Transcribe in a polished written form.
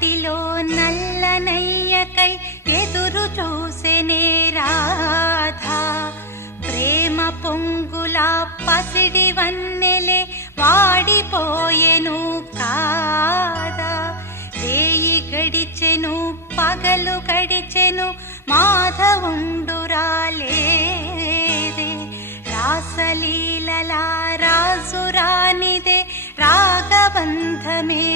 మట్టిలో నల్లనయ్యకై ఎదురు చూసెనే రాధా. ప్రేమ పొంగుల పసిడి వన్నెలే వాడిపోయెను కాదా. రేయి గడిచెను పగలు గడిచెను మాధవుండురాలేదే. రాసలీలలా రాజురానిదే రాగబంధమే